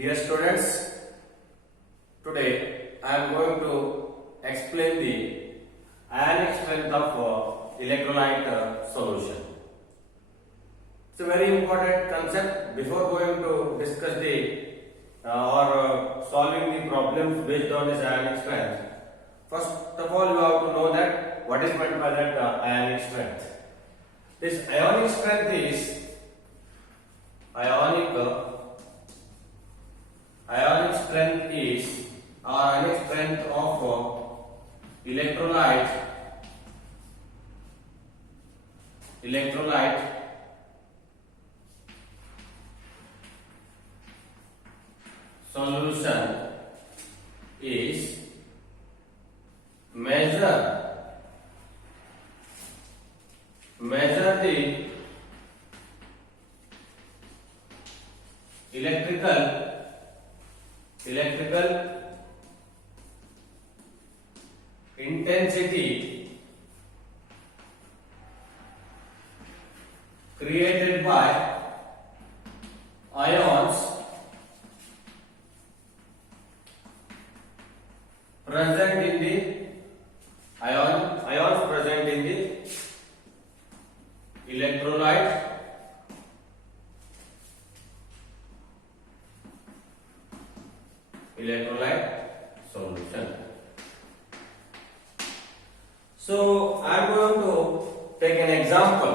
Dear students, today I am going to explain the ionic strength of electrolyte solution. It's a very important concept. Before going to discuss the solving the problems based on this ionic strength, first of all you have to know that what is meant by that ionic strength. This ionic strength is ionic strength of electrolyte solution is measure the electrical intensity created by ions present in the electrolyte solution. So I am going to take an example.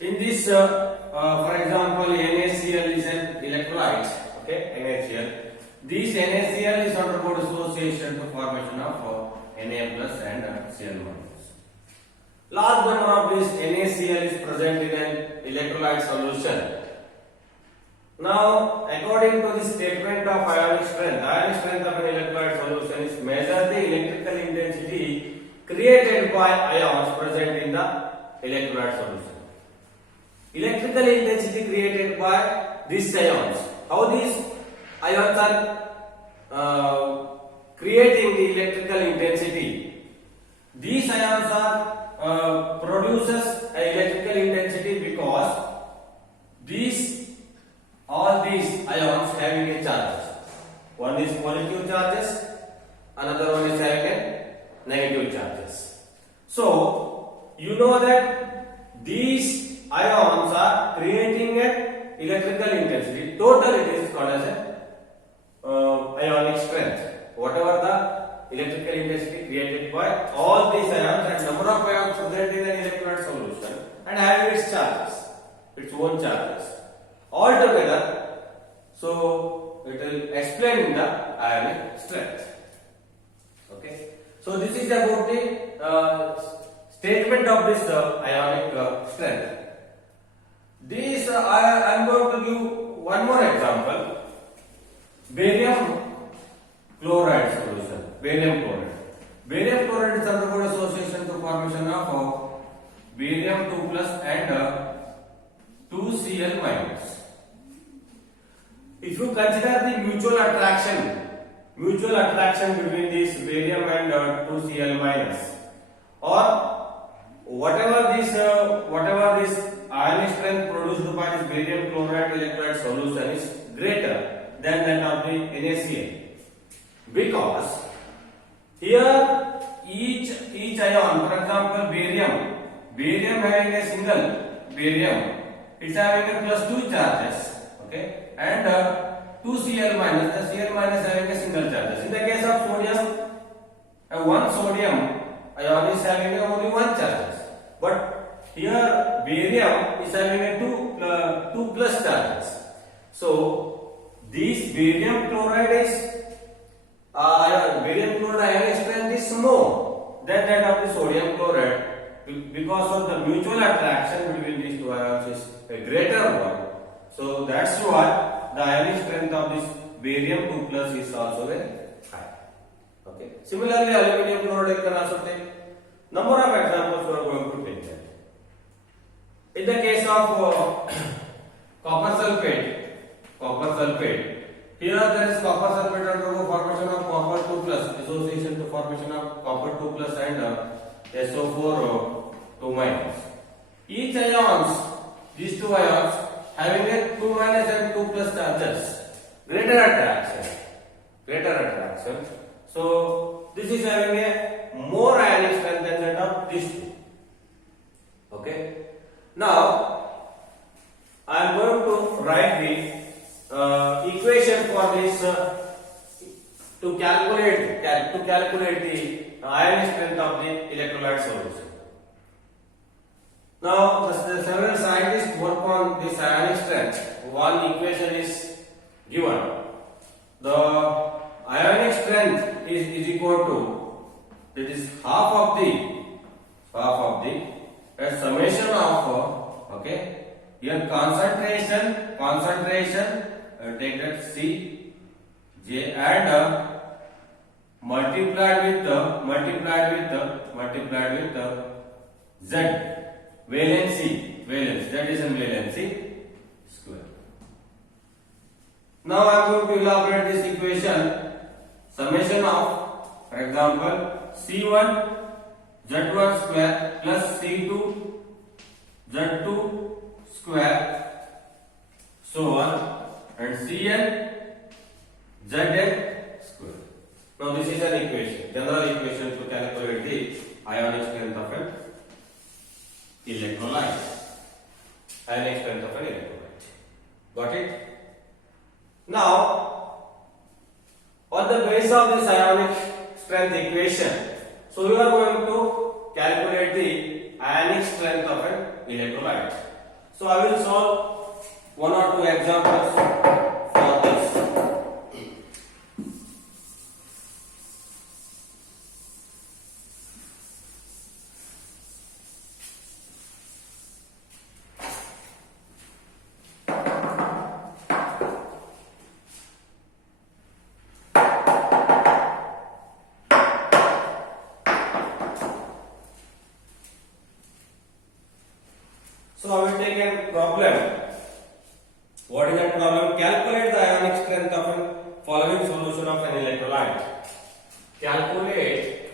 In this, for example, NaCl is an electrolyte. Okay, NaCl. This NaCl is undergo dissociation to formation of Na plus and Cl minus. Large number of this NaCl is present in an electrolyte solution. Now, according to the statement of ionic strength of an electrolyte solution is measure the electrical intensity created by ions present in the electrolyte solution. Electrical intensity created by these ions. How these ions are creating the electrical intensity? These ions are produces electrical intensity because all these ions having a charges. One is positive charges, another one is having a negative charges. So you know that these ions are creating an electrical intensity. Total it is called as a ionic strength. Whatever the electrical intensity created by all these ions and number of ions present in an electrolyte solution and having its charges, its own charges. Altogether, so it will explain in the ionic strength. Okay. So this is about the statement of this ionic strength. This I am going to give one more example. Barium chloride solution. Barium chloride is undergo association to formation of barium 2 plus and 2Cl minus. If you consider the mutual attraction between this barium and 2Cl minus, or whatever this ionic strength produced by this barium chloride electrolyte solution is greater than that of the NaCl, because here each ion, for example barium having a single barium, it's having a plus 2 charges, okay, and 2Cl minus, the Cl minus having a single charges. In the case of sodium, one sodium ion is having only one charges, but here barium is having a 2 plus charges. So this barium chloride ionic strength is more than that of the sodium chloride, because of the mutual attraction between these two ions is a greater one. So that's why the ionic strength of this barium 2 plus is also very high. Okay. Similarly, aluminum chloride can also take. Number of examples we are going to take that. In the case of copper sulfate, here there is copper sulfate undergo formation of copper 2 plus, association to formation of copper 2 plus and SO4 2 minus. Each ions, these two ions having a 2 minus and 2 plus charges, greater attraction. So this is having a more ionic strength than that of these two. Okay. Now I am going to write the equation for this to calculate the ionic strength of the electrolyte solution. Now the several scientists work on this ionic strength. One equation is given. The ionic strength is equal to, it is half of the summation of here concentration take that C J and multiplied with Z valency, that is in valency square. Now I am going to elaborate this equation. Summation of, for example, C1 Z1 square plus C2 Z2 square, so on, and Cn Zn square. Now this is an equation, general equation to calculate the ionic strength of an electrolyte. Ionic strength of an electrolyte. Got it? Now, on the basis of this ionic strength equation, so you are going to calculate the ionic strength of an electrolyte. So I will solve one or two examples for this. So I will take a problem. What is that problem? Calculate the ionic strength of a following solution of an electrolyte. Calculate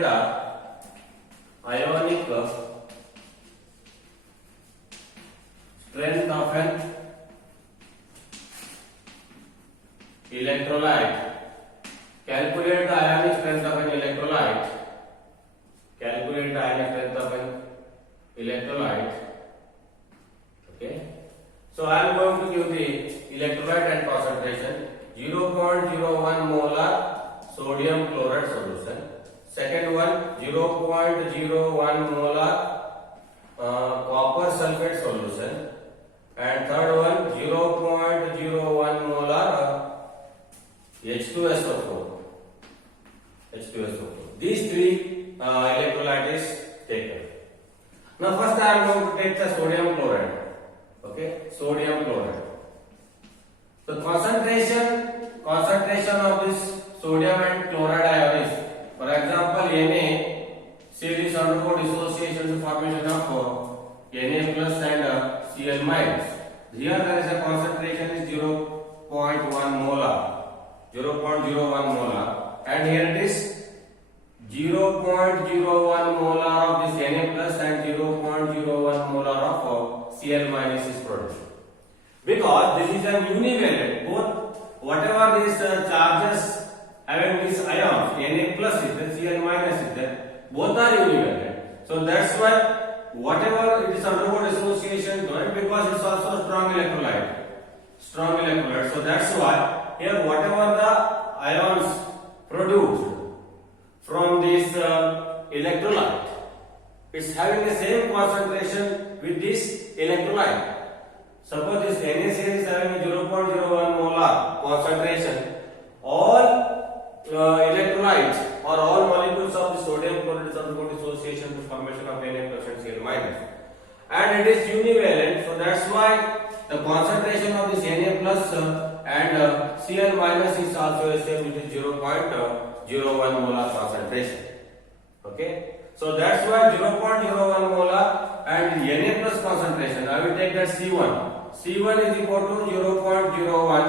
the ionic strength of an electrolyte. Calculate the ionic strength of an electrolyte. Calculate the ionic strength of an electrolyte. Okay. So I am going to give the electrolyte and concentration. 0.01 molar sodium chloride solution. Second one 0.01 molar copper sulfate solution. And third one 0.01 molar H2SO4. These three electrolyte is taken. Now first I am going to take the sodium chloride. Okay, sodium chloride. So concentration of this sodium and chloride ion is, for example, Na, say this undergo dissociation to formation of Na plus and Cl minus. Here there is a concentration is 0.1 molar, and here it is 0.01 molar of this Na plus and 0.01 molar of Cl minus is produced. Because this is a univalent, both whatever these charges having this ions, Na plus is there, Cl minus is there, both are univalent. So that's why whatever it is undergo dissociation joint, because it's also a strong electrolyte. So that's why here whatever the ions produced from this electrolyte, it's having the same concentration with this electrolyte. Suppose this NaCl is having 0.01 molar concentration. All electrolytes or all molecules of the sodium chloride is undergo dissociation to formation of Na plus and Cl minus, and it is univalent. So that's why the concentration of this Na plus and Cl minus is also the same, which is 0.01 molar concentration. Okay, so that's why 0.01 molar and Na plus concentration. I will take that C1. C1 is equal to 0.01.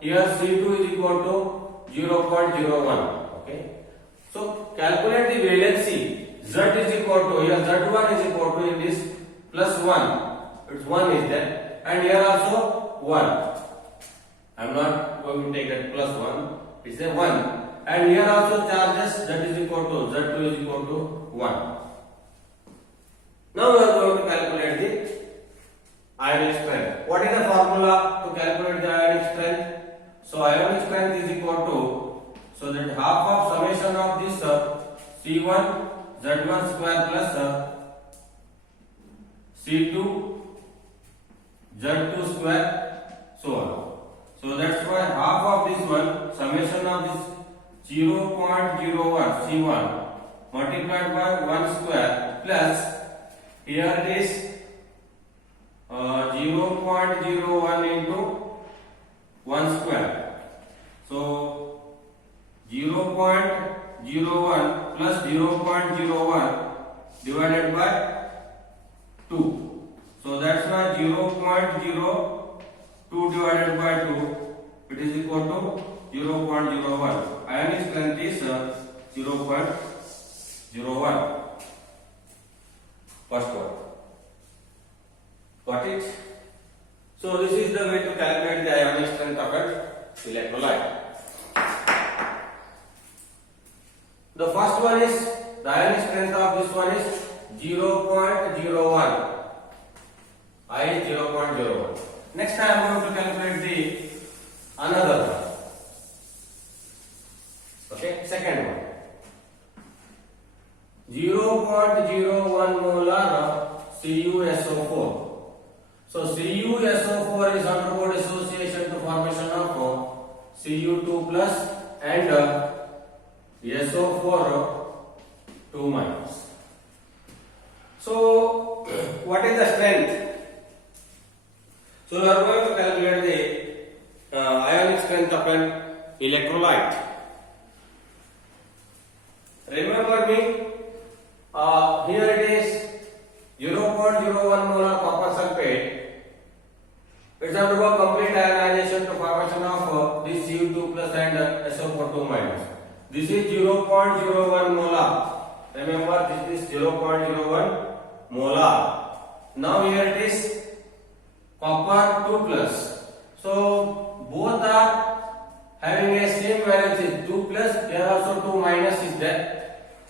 Here C2 is equal to 0.01. Okay, so calculate the valency. Z is equal to, here Z1 is equal to, in this plus 1. It's 1 is there, and here also 1. I'm not going to take that plus 1. It's a 1. And here also charges that is equal to Z2 is equal to 1. Now we are going to calculate the ionic strength. What is the formula to calculate the ionic strength? So ionic strength is equal to, so that half of summation of this C1 Z1 square plus C2 Z2 square, so on. So that's why half of this one, summation of this 0.01 C1 multiplied by 1 square plus here it is 0.01 into 1 square. So 0.01 plus 0.01 divided by 2. So that's why 0.02 divided by 2, it is equal to 0.01. Ionic strength is 0.01. First one. Got it? So this is the way to calculate the ionic strength of an electrolyte. The first one is, the ionic strength of this one is 0.01. I is 0.01. Next I am going to calculate the another one. Okay, second one. 0.01 molar CuSO4. So CuSO4 is undergo dissociation to formation of Cu2 plus and SO4 2 minus. So what is the strength? So we are going to calculate the ionic strength of an electrolyte. Remember me, here it is 0.01 molar copper sulfate. It is undergo complete ionization to formation of this Cu2 plus and SO4 2 minus. This is 0.01 molar. Remember, this is 0.01 molar. Now here it is copper 2 plus. So both are having a same valence, 2 plus. Here also 2 minus is there.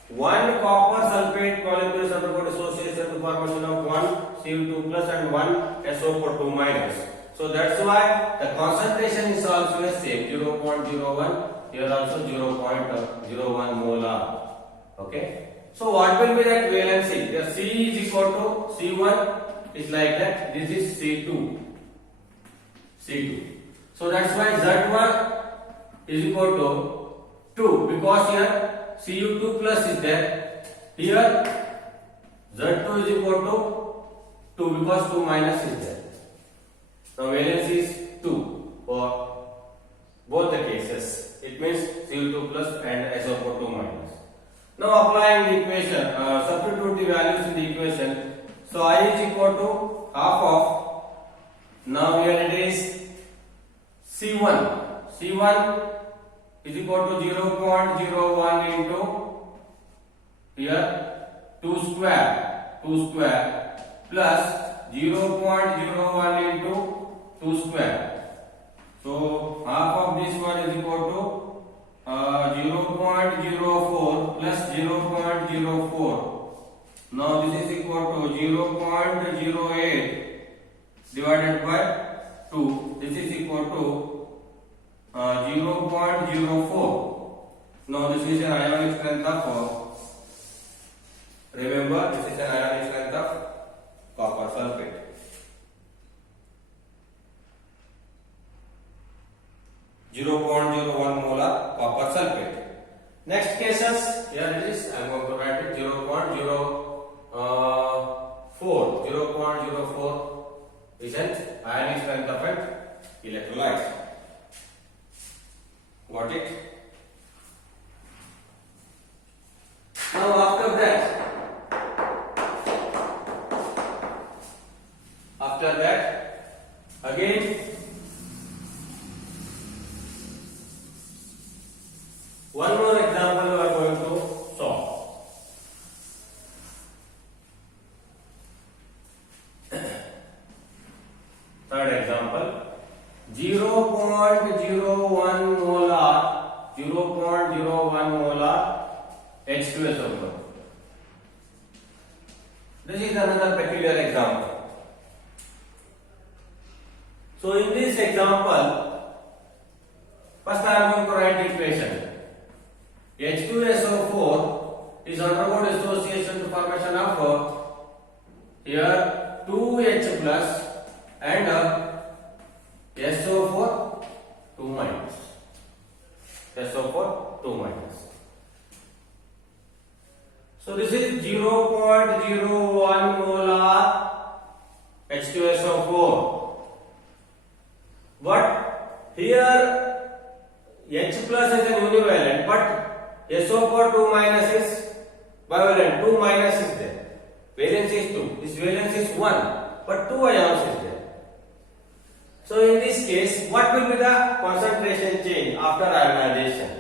One copper sulfate molecule is undergo dissociation to formation of one Cu2 plus and one SO4 2 minus. So that's why the concentration is also the same, 0.01. Here also 0.01 molar. Okay. So what will be that valency? The C is equal to C1 is like that. This is C2. C2. So that's why Z1 is equal to 2 because here Cu2 plus is there. Here Z2 is equal to 2 because 2 minus is there. Now valence is 2 for both the cases. It means Cu2 plus and SO4 2 minus. Now applying the equation, substitute the values in the equation. So I is equal to half of, now here it is C1. C1 is equal to 0.01 into here 2 square plus 0.01 into 2 square. So half of this one is equal to 0.04 plus 0.04. Now this is equal to 0.08 divided by 2. This is equal to 0.04. Now this is an ionic strength of, remember this is an ionic strength of copper sulfate. .01 molar copper sulfate. Next cases, here it is, I am going to write it 0.04. 0.04 is an ionic strength of an electrolyte. Got it? Now after that, again one more example we are going to solve. molar H2SO4. This is another peculiar example. So in this example, first I am going to write equation. H2SO4 is undergo dissociation to formation of here 2H plus and SO4 2 minus. SO4 2 minus. So this is 0.01 molar H2SO4. But here H plus is an univalent, but SO4 2 minus is bivalent. 2 minus is there. Valence is 2. This valence is 1, but 2 ions is there. So in this case, what will be the concentration change after ionization?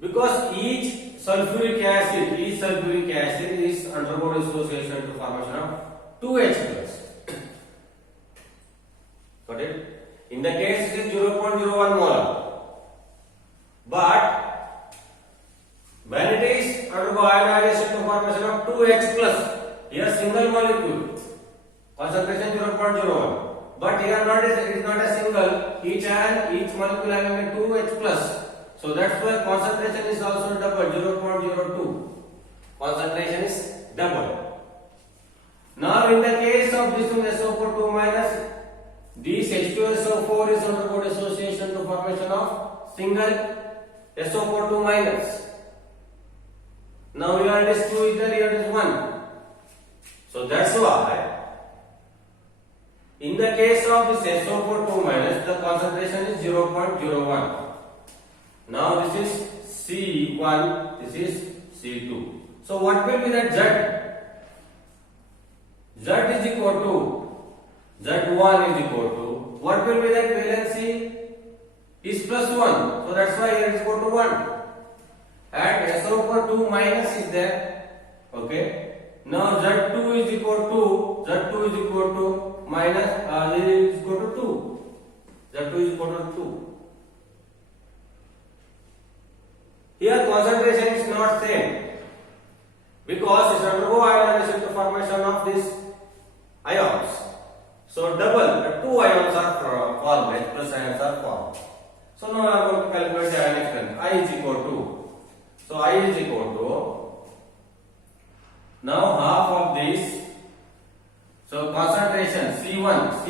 Because each sulfuric acid is undergo dissociation to formation of 2H plus. Got it? In the case it is 0.01 molar. But when it is undergo ionization to formation of 2H plus, here single molecule, concentration 0.01. But here it is not a single, each molecule having a 2H plus. So that's why concentration is also double, 0.02. Concentration is double. Now in the case of this one SO4 2 minus, this H2SO4 is undergo dissociation to formation of single SO4 2 minus. Now here it is 2 is there, here it is 1. So that's why in the case of this SO4 2 minus, the concentration is 0.01. Now this is C1, this is C2. So what will be that Z? Z is equal to Z1 is equal to, what will be that valency? Is plus 1. So that's why here is equal to 1. And SO4 2 minus is there. Okay. Now Z2 is equal to minus is equal to 2. Z2 is equal to 2. Here concentration is not same because it undergo ionization to formation of these ions. So double, the 2 ions are formed, H plus ions are formed. So now I am going to calculate the ionic strength. I is equal to, so I is equal to, now half of this, so concentration C1 is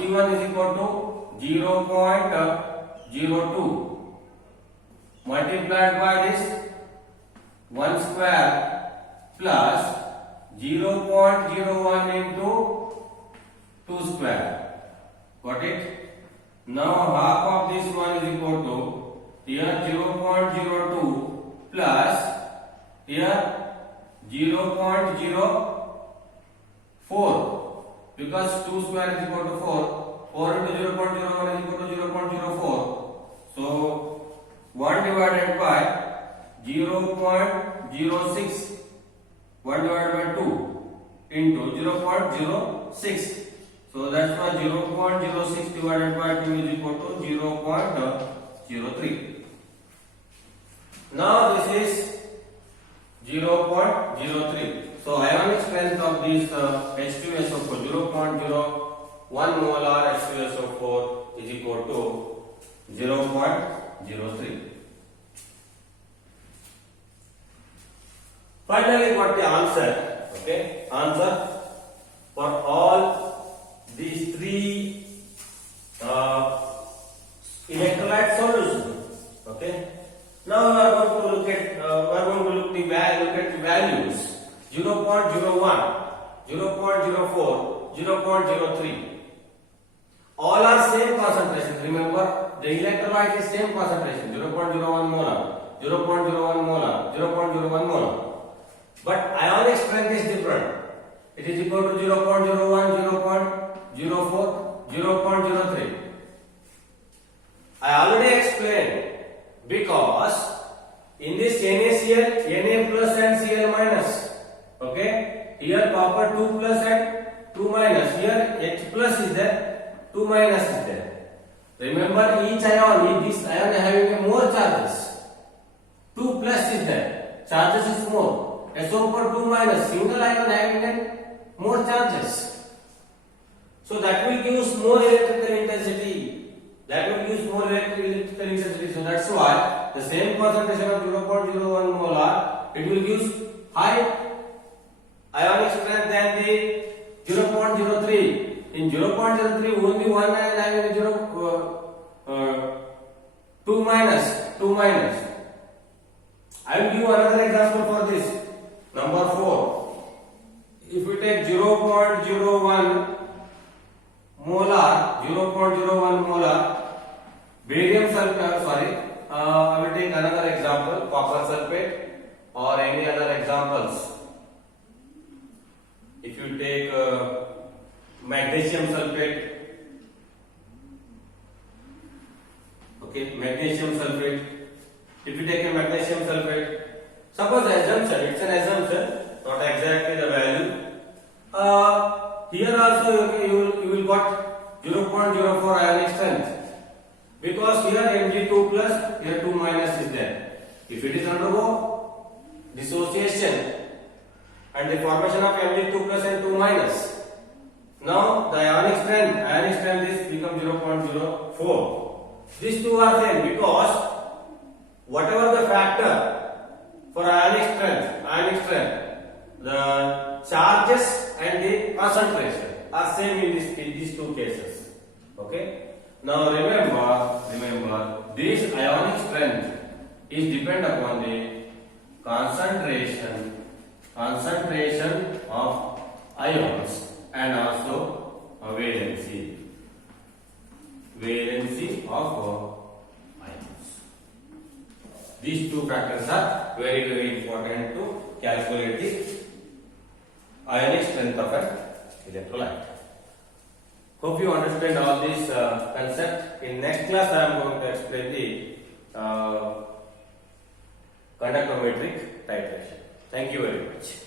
equal to 0.02 multiplied by this 1 square plus 0.01 into 2 square. Got it? Now half of this one is equal to here 0.02 plus here 0.04 because 2 square is equal to 4. 4 into 0.01 is equal to 0.04. So 1 divided by 0.06, 1 divided by 2 into 0.06. So that's why 0.06 divided by 2 is equal to 0.03. Now this is 0.03. So ionic strength of this H2SO4 0.01 molar H2SO4 is equal to 0.03. Finally, got the answer. Okay, answer for all these 3 electrolyte solutions. Okay. Now we are going to look at the values 0.01, 0.04, 0.03. All are same concentration. Remember, the electrolyte is same concentration 0.01 molar, 0.01 molar, 0.01 molar. But ionic strength is different. It is equal to 0.01, 0.04, 0.03. I already explained because in this NaCl, Na plus and Cl minus. Okay, here copper 2 plus and 2 minus. Here H plus is there, 2 minus is there. Remember, each ion, this ion having more charges. charges is more. SO4 2 single ion having more charges. So that will give more electrical intensity. That will give more electrical intensity. So that's why the same concentration of 0.01 molar, it will give high ionic strength than the 0.03. In 0.03, only one ion having 2 minus. I will give another example for this. Number 4. If we take 0.01 molar barium sulfate, I will take another example, copper sulfate or any other examples. If you take magnesium sulfate, okay, magnesium sulfate. If you take a magnesium sulfate, suppose assumption, it's an assumption, not exactly the value. Here also you will got 0.04 ionic strength because here Mg2 plus, here 2 minus is there. If it is undergo dissociation and the formation of Mg2 plus and 2 minus, now the ionic strength is become 0.04. These two are same because whatever the factor for ionic strength, the charges and the concentration are same in these two cases. Okay. Now remember, this ionic strength is depend upon the concentration of ions and also valency of ions. These two factors are very important to calculate the ionic strength of an electrolyte. Hope you understand all these concepts. In next class I am going to explain the conductometric titration. Thank you very much.